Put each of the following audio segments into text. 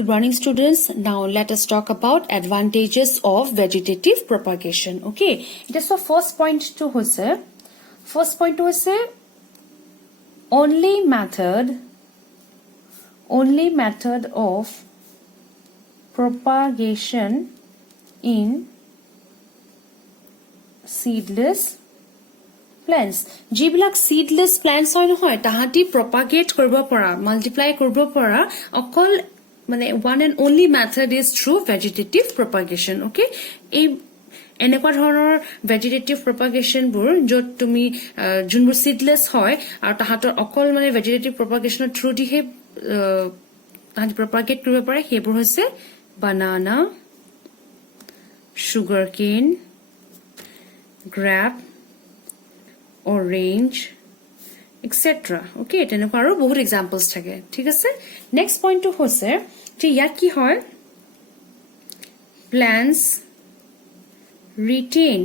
Good morning, students. Now let us talk about advantages of vegetative propagation. Okay, this is first point to hoise. First point to hoise only method of propagation in seedless plants. যিবিলাক seedless plants হয় নহয় তাহাঁতি propagate কৰিব পৰা multiply কৰিব পৰা অকল মানে one and only method is through vegetative propagation. Okay, এই এনেকুৱা ধৰণৰ vegetative propagation বোৰ য'ত তুমি যোনবোৰ seedless হয় আৰু তাহাঁতৰ অকল মানে vegetative propagation through দিহে তাহাঁতি propagate কৰিব পাৰে সেইবোৰ হৈছে banana, sugarcane, grape, orange, etc. Okay, তেনেকুৱা আৰু বহুত examples থাকে ঠিক আছে. Next point to হৈছে যে ইয়াত কি হয় plants retain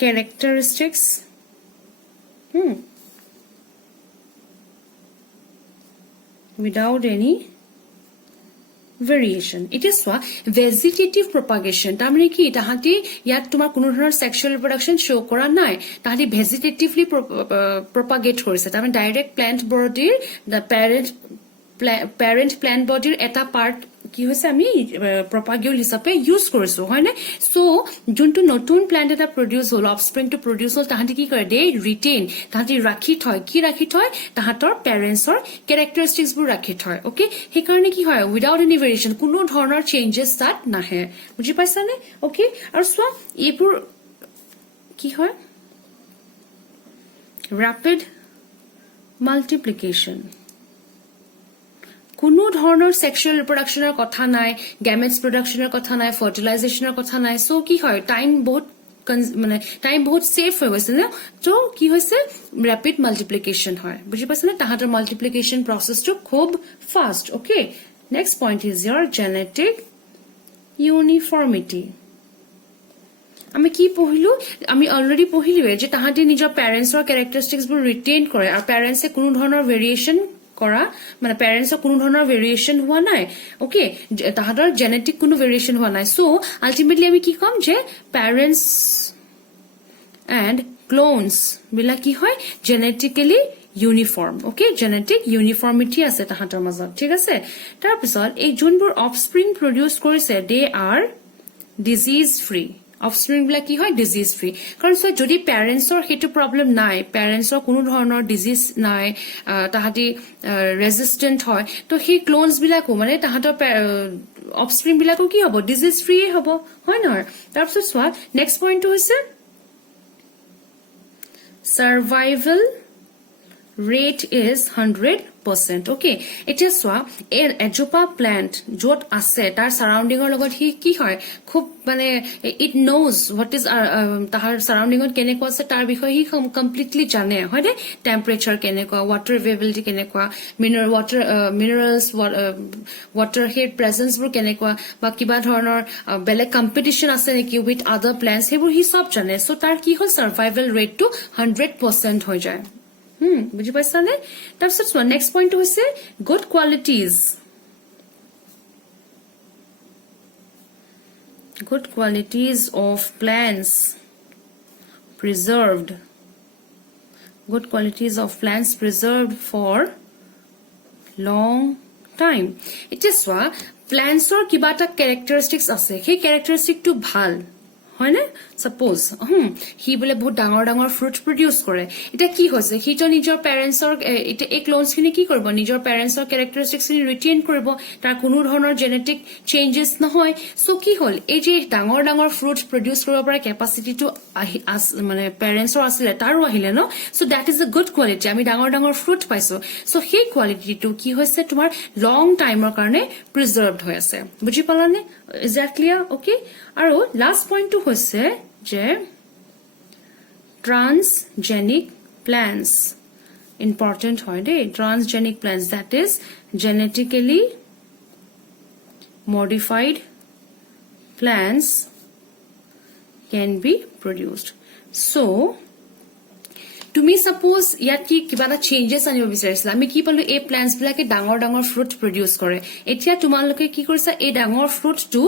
characteristics without any variation. It is so vegetative propagation. Tamne ki tahati yat tumar kuno dhৰণৰ sexual reproduction show kora nai. Tahati vegetatively propagate hoise. Tamne direct plant body the parent plant body eta part কি হৈছে আমি propagule হিচাপে use কৰিছো হয় না so যোনটো নতুন plant এটা প্ৰডিউস হল অফস্প্ৰিং টু প্ৰডিউস হল তাহাঁতি কি কৰে দে ৰিটেইন তাহাঁতি ৰাখি থয় কি ৰাখি থয় তাহাঁতৰ পেৰেন্টছৰ ক্যাৰেক্টাৰিষ্টিক্স বোৰ ৰাখি থয় ওকে সেই কাৰণে কি হয় উইদাউট এনি ভেৰিয়েশন কোনো ধৰণৰ চেঞ্জেস তাত নাহে বুজি পাইছানে ওকে আৰু সো এইবোৰ কি হয় rapid multiplication কোনো ধৰণৰ সেক্সুয়াল ৰিপ্ৰডাকশনৰ কথা নাই গ্যামেটস প্ৰডাকশনৰ কথা নাই ফাৰ্টিলাইজেশনৰ কথা নাই সো কি হয় টাইম বহুত সেফ হৈ গৈছে না তো কি হৈছে ৰেপিড মাল্টিপ্লিকেশন হয় বুজি পাইছা না তাহাঁতৰ মাল্টিপ্লিকেশন প্ৰসেসটো খুব fast okay next point is your genetic uniformity আমি কি পঢ়িলো আমি অলৰেডি পঢ়িলোৱে যে তাহাঁতি নিজৰ পেৰেন্টছৰ ক্যাৰেক্টাৰিষ্টিক্স বোৰ ৰিটেইন কৰে আৰু পেৰেন্টছে কোনো ধৰণৰ ভেৰিয়েশন কৰা মানে পেৰেন্টছৰ কোনো ধৰণৰ ভেৰিয়েশন হোৱা নাই ওকে তাহাঁতৰ জেনেটিক কোনো ভেৰিয়েশন হোৱা নাই সো আলটিমেটলি আমি কি কম যে পেৰেন্টছ এন্ড ক্লোনস বিলা কি হয় genetically uniform okay genetic uniformity আছে তাহাঁতৰ মাজত ঠিক আছে তাৰ পিছত এই যোনবোৰ অফস্প্ৰিং প্ৰডিউস কৰিছে দে আৰ ডিজিজ ফ্ৰী অফস্প্ৰিং বিলা কি হয় ডিজিজ ফ্ৰী কাৰণ সো যদি পেৰেন্টছৰ হেতু প্ৰবলেম নাই পেৰেন্টছৰ কোনো ধৰণৰ ডিজিজ নাই তাহাঁতি ৰেজিস্ট্যান্ট হয় তো সেই ক্লোনস বিলাকো মানে তাহাঁতৰ অফস্প্ৰিং বিলাকো কি হ'ব ডিজিজ ফ্ৰী হ'ব হয় নহয় তাৰ পিছত সোৱা নেক্সট পইণ্টটো হৈছে সাৰ্ভাইভেল rate is 100% okay এতিয়া সোৱা এজোপা প্লান্ট যত আছে তাৰ সাৰাউন্ডিংৰ লগত কি হয় খুব মানে ইট নোজ what is তাহাৰ সাৰাউন্ডিংত কেনেকুৱা আছে তাৰ বিষয়ে হি কমপ্লিটলি জানে হয় দে টেম্পাৰেচাৰ কেনেকুৱা ওয়াটাৰ এভেইলেবিলিটি কেনেকুৱা মিনাৰেলস ওয়াটাৰ হেড প্ৰেজেন্স বোৰ কেনেকুৱা বা কিবা ধৰণৰ বেলেগ কম্পিটিশন আছে নেকি উইথ আদাৰ প্লান্টস হেবোৰ হি সব জানে সো তাৰ কি হয় সাৰ্ভাইভেল ৰেটটো 100% হৈ যায় বুজি পাইছানে তাৰপিছত নেক্সট পইণ্টটো হৈছে good qualities of plants preserved for long time এতিয়া চোৱা প্লান্টছৰ কিবা এটা ক্যাৰেক্টাৰিষ্টিক্স আছে সেই ক্যাৰেক্টাৰিষ্টিকটো ভাল হয় না সাপোজ হি বলে বহুত ডাঙৰ ডাঙৰ ফ্ৰুট প্ৰডিউস কৰে এটা কি হৈছে হি তো নিজৰ পেৰেন্টছৰ এটা এক ক্লোনস খিনি কি কৰিব নিজৰ পেৰেন্টছৰ ক্যাৰেক্টাৰিষ্টিক্স খিনি ৰিটেইন কৰিব তাৰ কোনো ধৰণৰ জেনেটিক চেঞ্জেস নহয় সো কি হল এই যে ডাঙৰ ডাঙৰ ফ্ৰুট প্ৰডিউস কৰিব পৰা ক্যাপাসিটিটো মানে পেৰেন্টছৰ আছিল তাৰো আহিলে ন so that is a good quality আমি ডাঙৰ ডাঙৰ ফ্ৰুট পাইছো সো সেই কোৱালিটিটো কি হৈছে তোমাৰ লং টাইমৰ কাৰণে প্ৰিজাৰ্ভড হৈ আছে বুজি পালানে ইজ দ্যাট ক্লিয়াৰ ওকে আৰু লাষ্ট পইণ্টটো হৈছে যে transgenic plants important হয় দেই transgenic plants that is genetically modified plants can be produced so তুমি সাপোজ ইয়াত কি কিবা এটা চেঞ্জেছ আনিব বিচাৰিছিলা আমি কি পালো এই প্লান্টছ বিলাকে ডাঙৰ ডাঙৰ ফ্ৰুট প্ৰডিউস কৰে এতিয়া তোমালোকে কি কৰিছা এই ডাঙৰ ফ্ৰুটটো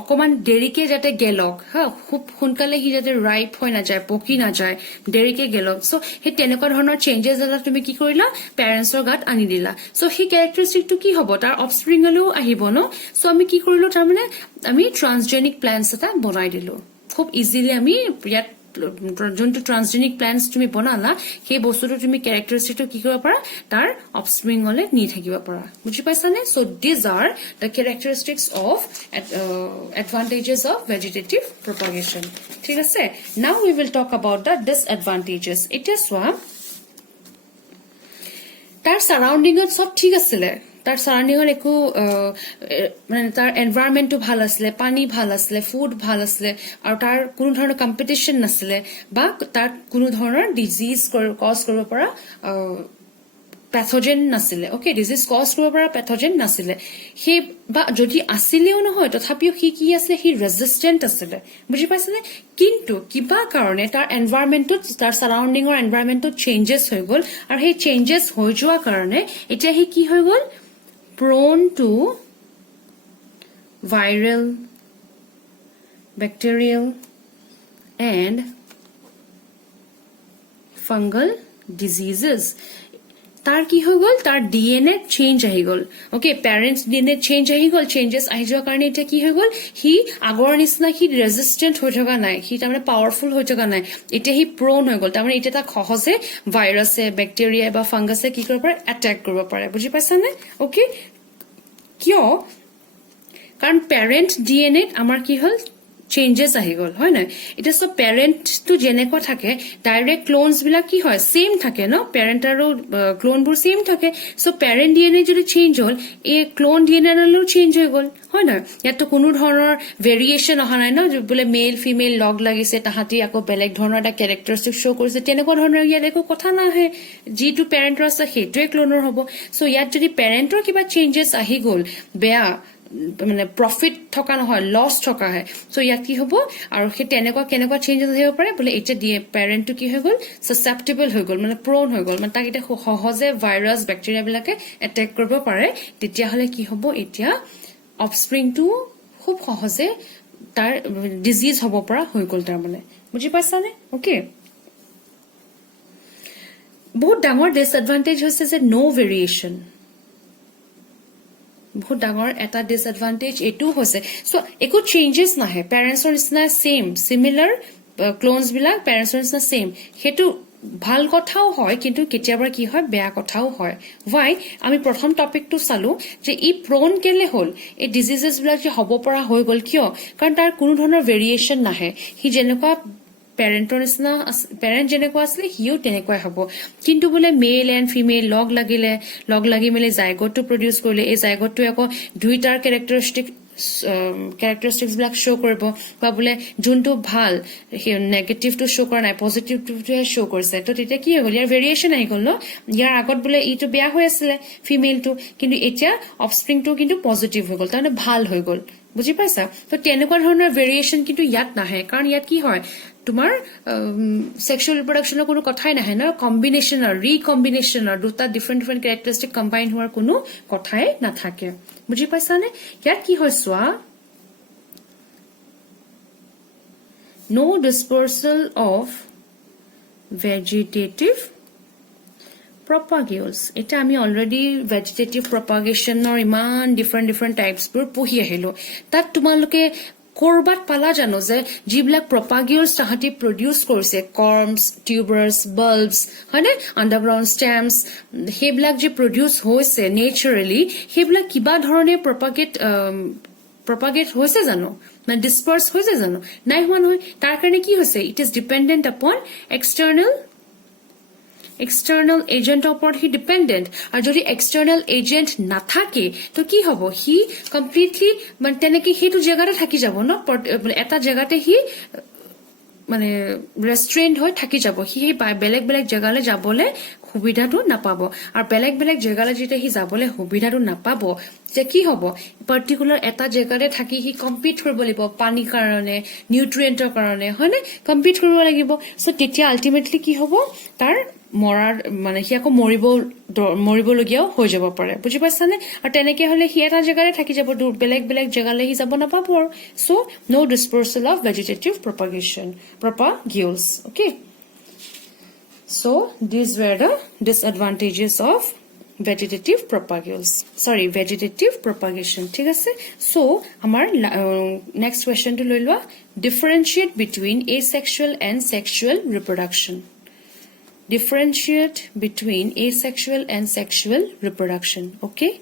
অকমান দেৰিকে যাতে গেলক হা খুব সোনকালে হি যাতে ৰাইপ হৈ নাযায় পকি নাযায় দেৰিকে গেলক সো হে তেনেকুৱা ধৰণৰ চেঞ্জেছ এটা তুমি কি কৰিলা পেৰেন্টছৰ গাত আনি দিলা সো হি ক্যাৰেক্টাৰিষ্টিকটো কি হ'ব তাৰ অফস্প্ৰিংলৈও আহিব ন সো আমি কি কৰিলো তাৰমানে আমি ট্ৰান্সজেনিক প্লান্টছ এটা বনাই দিলো খুব ইজিলি আমি ইয়াত যোনটো ট্ৰান্সজেনিক প্লান্টছ তুমি বনালা সেই বস্তুটো তুমি ক্যাৰেক্টাৰিষ্টিকটো কি কৰিব পাৰা তাৰ অফস্প্ৰিংলে নি থাকিব পাৰা বুজি পাইছানে so these are the characteristics of advantages of vegetative propagation ঠিক আছে now we will talk about the disadvantages এতিয়া চোৱা তাৰ সাৰাউণ্ডিঙত সব ঠিক আছিলে তাৰ সাৰাউণ্ডিঙত একো মানে তাৰ এনভায়ৰনমেন্টটো ভাল আছিলে পানী ভাল আছিলে ফুড ভাল আছিলে আৰু তাৰ কোনো ধৰণৰ কম্পিটিশন নাছিলে বা তাৰ কোনো ধৰণৰ ডিজিজ কজ কৰিব পৰা প্যাথোজেন নাছিলে ওকে ডিজিজ কজ কৰিব পৰা প্যাথোজেন নাছিলে হে বা যদি আছিলেও নহয় তথাপিও কি আছিলে হি ৰেজিস্ট্যান্ট আছিলে বুজি পাইছানে কিন্তু কিবা কাৰণে তাৰ এনভায়ৰনমেন্টত তাৰ সাৰাউণ্ডিঙৰ এনভায়ৰনমেন্টত চেঞ্জেছ হৈ গল আৰু সেই চেঞ্জেছ হৈ যোৱা কাৰণে এতিয়া হি কি হৈ গল prone to viral, bacterial, and fungal diseases. তাৰ কি হৈ গল তাৰ ডিএনএ চেঞ্জ আহি গল ওকে পেৰেন্টস ডিএনএ চেঞ্জ আহি গল চেঞ্জেছ আহি যোৱাৰ কাৰণে এটা কি হৈ গল হি আগৰ নিচিনা হি ৰেজিস্ট্যান্ট হৈ থকা নাই হি তাৰমানে পাৱাৰফুল হৈ থকা নাই এতিয়া হি প্ৰোন হৈ গল তাৰমানে এটা সহজে ভাইৰাছে বেক্টেৰিয়া বা ফাংগাছে কি কৰিব পাৰে এটাক কৰিব পাৰে বুজি পাইছানে ওকে কিয় কাৰণ পেৰেন্ট ডিএনএ আমাৰ কি হল চেঞ্জেছ আহি গল হয় না এটা সব পেৰেন্টটো যেনেকুৱা থাকে ডাইৰেক্ট ক্লোনস বিলাক কি হয় সেম থাকে ন পেৰেন্ট আৰু ক্লোনবোৰ সেম থাকে সো পেৰেন্ট ডিএনএ যদি চেঞ্জ হল এই ক্লোন ডিএনএ চেঞ্জ হৈ গল হয় না ইয়াতো কোনো ধৰণৰ ভেৰিয়েশন অহা নাই ন বোলে মেল ফিমেল লগ লাগিছে তাহাঁতি আকৌ বেলেগ ধৰণৰ এটা ক্যাৰেক্টাৰিষ্টিক শো কৰিছে তেনেকুৱা ধৰণৰ ইয়াত একো কথা নাহে যিটো পেৰেন্টৰ আছে সেইটোৱে ক্লোনৰ হ'ব সো ইয়াত যদি পেৰেন্টৰ কিবা চেঞ্জেছ আহি গল বেয়া মানে প্ৰফিট থকা নহয় লছ থকা হয় সো ইয়াত কি হ'ব আৰু সেই কেনেকুৱা চেঞ্জেছ আহিব পাৰে বোলে এটা দিয়ে পেৰেন্টটো কি হৈ গল সাসেপ্টেবল হৈ গল মানে প্ৰোন হৈ গল মানে তাক এটা সহজে ভাইৰাছ বেক্টেৰিয়া বিলাকে এটেক কৰিব পাৰে তেতিয়া হলে কি হ'ব এতিয়া অফস্প্ৰিংটো খুব সহজে তাৰ ডিজিজ হ'ব পৰা হৈ গল তাৰ মানে বুজি পাইছানে ওকে বহুত ডাঙৰ ডিসএডভান্টেজ হৈছে যে নো ভেৰিয়েশন বহুত ডাঙৰ এটা ডিসএডভান্টেজ এটো হৈছে সো একো চেঞ্জেছ নাহে পেৰেন্টছৰ নিচিনা সেম সিমিলাৰ ক্লোনস বিলাক পেৰেন্টছৰ নিচিনা সেম হেতু ভাল কথাও হয় কিন্তু কেতিয়াবা কি হয় বেয়া কথাও হয় why আমি প্ৰথম টপিকটো চালো যে ই প্ৰোন কেলে হল এই ডিজিজেস বিলাক যে হ'ব পৰা হৈ গল কিয় কাৰণ তাৰ কোনো ধৰণৰ ভেৰিয়েশন নাহে হি যেনেকুৱা পেৰেন্টৰ নিচিনা পেৰেন্ট যেনেকুৱা আছিল হিও তেনেকুৱাই হ'ব কিন্তু বোলে মেল এণ্ড ফিমেল লগ লাগি মেলি জাইগোটটো প্ৰডিউস কৰিলে এই জাইগোটটো আকৌ দুইটাৰ ক্যাৰেক্টাৰিষ্টিক্স বিলাক শো কৰিব বা বোলে যোনটো ভাল নেগেটিভটো শো কৰা নাই পজিটিভটোহে শো কৰিছে তো তেতিয়া কি হৈ গল ইয়াৰ ভেৰিয়েশন আহি গল ন ইয়াৰ আগত বোলে ইটো বেয়া হৈ আছিলে ফিমেলটো কিন্তু এতিয়া অফস্প্ৰিংটো কিন্তু পজিটিভ হৈ গল তাৰমানে ভাল হৈ গল বুজি পাইছা তো তেনেকুৱা ধৰণৰ ভেৰিয়েশন কিন্তু ইয়াত নাহে কাৰণ ইয়াত কি হয় তোমাৰ সেক্সুয়াল ৰিপ্ৰডাকশনৰ কোনো কথাই নাহে ন কম্বিনেশনৰ ৰিকম্বিনেশনৰ দুটা ডিফাৰেন্ট ক্যাৰেক্টাৰিষ্টিক কম্বাইন হোৱাৰ কোনো কথাই নাথাকে বুজি পাইছানে ইয়াত কি হয় চোৱা নো ডিসপাৰ্সেল অফ ভেজিটেটিভ propagules এটা আমি অলৰেডি ভেজিটেটিভ প্ৰপাগেশ্যনৰ ইমান ডিফাৰেন্ট টাইপছবোৰ পঢ়ি আহিলো তাত তোমালোকে কৰবাত পালা জানো যে যিবিলাক প্ৰপাগিউলছ তাহাঁতি প্ৰডিউস কৰিছে কৰ্মছ টিউবাৰ্ছ বাল্বছ হয়নে আণ্ডাৰগ্ৰাউণ্ড ষ্টেমছ সেইবিলাক যে প্ৰডিউস হৈছে নেচাৰেলি সেইবিলাক কিবা ধৰণে প্ৰপাগেট হৈছে জানো মানে ডিসপাৰ্স হৈছে জানো নাই হোৱা নহয় তাৰ কাৰণে কি হৈছে ইট ইজ ডিপেণ্ডেণ্ট আপন external agent ওপৰত হি ডিপেন্ডেন্ট আৰু যদি এক্সটাৰ্নাল এজেন্ট নাথাকে তো কি হ'ব হি কমপ্লিটলি মানে তেনেকে হেতু জায়গাতে থাকি যাব ন এটা জায়গাতে হি মানে ৰেষ্ট্ৰেইণ্ট হৈ থাকি যাব সি বেলেগ বেলেগ জেগালৈ যাবলৈ সুবিধাটো নাপাব আৰু বেলেগ বেলেগ জেগালৈ যেতিয়া সি যাবলৈ সুবিধাটো নাপাব যে কি হ'ব পাৰ্টিকুলাৰ এটা জেগাতে থাকি সি কম্পিট কৰিব লাগিব পানীৰ কাৰণে নিউট্ৰিয়েণ্টৰ কাৰণে হয়নে কম্পিট কৰিব লাগিব সো তেতিয়া আল্টিমেটলি কি হ'ব তাৰ মৰাৰ মানে সি আকৌ মৰিবলগীয়াও হৈ যাব পাৰে বুজি পাইছানে আৰু তেনেকে হলে সি এটা জেগাতে থাকি যাব বেলেগ বেলেগ জেগালৈ সি যাব নাপাব আৰু so no dispersal of vegetative propagules okay So these were the disadvantages of vegetative propagation. ঠিক আছে so আমাৰ next question to লৈ লোৱা differentiate between asexual and sexual reproduction. Differentiate between asexual and sexual reproduction. Okay.